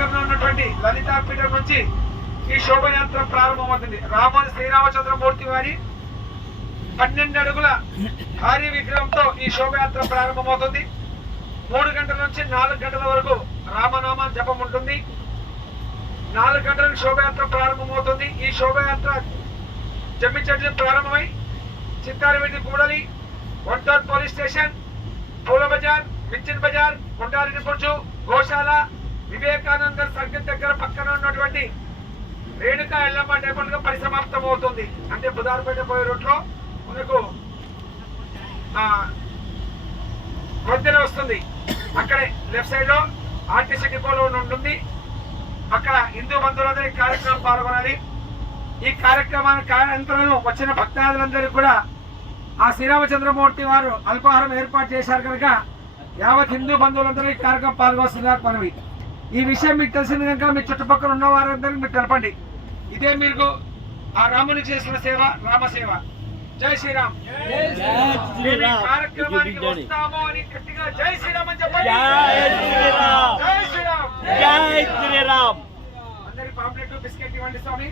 నగరంలో ఉన్నటువంటి లలితా పీఠం నుంచి ఈ శోభయాత్ర ప్రారంభమవుతుంది. రామ శ్రీరామచంద్రమూర్తి వారి పన్నెండు అడుగుల భారీ విగ్రహంతో ఈ శోభయాత్ర ప్రారంభమవుతుంది. మూడు గంటల నుంచి నాలుగు గంటల వరకు రామనామ జపం ఉంటుంది. నాలుగు గంటలకు శోభయాత్ర ప్రారంభమవుతుంది. ఈ శోభయాత్ర జమ్మి చెట్టు ప్రారంభమై చిత్తారవీధి కూడలి వంటోట్ పోలీస్ స్టేషన్ పూల బజార్ మించిన్ బజార్ కొండారెడ్డి బుర్జు గోశాల వివేకానంద సర్కిల్ దగ్గర పక్కన ఉన్నటువంటి రేణుక ఎల్లమ్మ టెంపుల్గా పరిసమాప్తం అవుతుంది. అంటే బుధారపేట పోయే రూట్లో మనకు ఆ, వస్తుంది. అక్కడే లెఫ్ట్ సైడ్లో ఆర్టీసీ డిపోలో ఉంటుంది. అక్కడ హిందూ బంధువులందరూ ఈ కార్యక్రమం పాల్గొనాలి. ఈ కార్యక్రమానికి అనంతరం వచ్చిన భక్తాదులందరికీ కూడా ఆ శ్రీరామచంద్రమూర్తి వారు అల్పాహారం ఏర్పాటు చేశారు కనుక యావత్ హిందూ బంధువులందరూ ఈ కార్యక్రమం పాల్గొస్తున్నారు మనవి ఈ విషయం మీకు తెలిసింది కనుక మీ చుట్టుపక్కల ఉన్న వారందరికీ మీరు తెలపండి. ఇదే మీకు ఆ రాముని చేసిన సేవ రామ సేవ. జై శ్రీరామ్. కార్యక్రమానికి వస్తాము అని గట్టిగా జై శ్రీరామ్ అని చెప్పండి. జై శ్రీరామ్. జై శ్రీరామ్. అందరి పాంప్లెట్ బిస్కెట్ ఇవ్వండి స్వామి.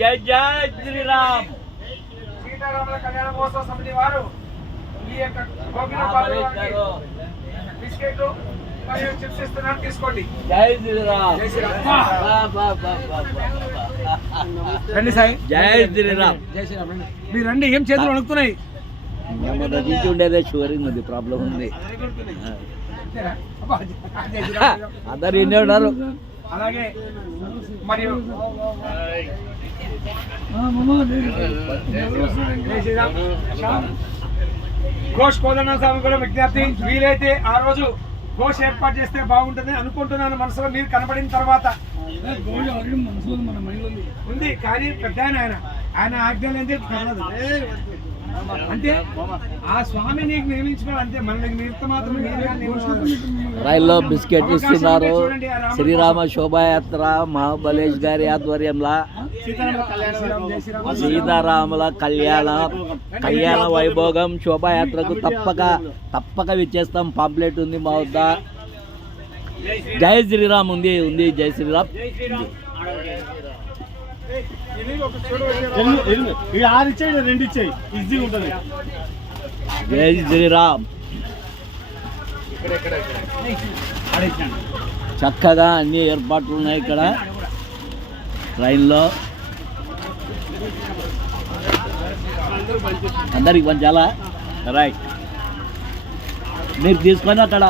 జై జై శ్రీరామ్. సీతారాముల కళ్యాణ మహోత్సవ సమితి వారు ఈ యొక్క పాల్గొనడానికి బిస్కెట్లు. చిప్స్ ఇస్తున్నారు తీసుకోండి. జై శ్రీరామ్. జై శ్రీరామ్. బా, బా, బా, బా, బా, బా. రండి సాయి. జై శ్రీరామ్. జై శ్రీరామ్ రండి. మీరు రండి ఏం చేతులు వణుకుతున్నాయి? నుంచి ఉండేదే షుగరింగ్ ఉంది ప్రాబ్లం ఉంది. అబ్బా, జై శ్రీరామ్. అందరు ఇన్నే ఉన్నారు? అలాగే మరియు జై శ్రీరామ్. ఘోష్ కోదండ స్వామి కూడా విజ్ఞప్తి. వీలైతే ఆ రోజు ఘోష్ ఏర్పాటు చేస్తే బాగుంటుంది అనుకుంటున్నాను మనసులో మీరు కనబడిన తర్వాత. ఉంది కానీ పెద్ద ఆయన ఆయన ఆయన ఆజ్ఞలు అంటే అంటే ఆ స్వామి నీకు నిమిత్త మాత్రం. రైల్లో బిస్కెట్ ఇస్తున్నారు శ్రీరామ శోభాయాత్ర మహాబలేష్ గారి ఆధ్వర్యంలో. సీతారాముల కళ్యాణ కళ్యాణ వైభోగం శోభాయాత్రకు తప్పక తప్పక విచ్చేస్తాం పాంప్లెట్ ఉంది మా వద్ద జై శ్రీరామ్ ఉంది ఉంది జై శ్రీరామ్ ఆరు ఇచ్చేయి రెండు ఇచ్చేయి. ఈజీగా ఉంటుంది. జై శ్రీరామ్. చక్కగా అన్ని ఏర్పాట్లు ఉన్నాయి ఇక్కడ. ట్రైన్లో. అందరికి పంచాలా రైట్. మీరు తీసుకొని అక్కడ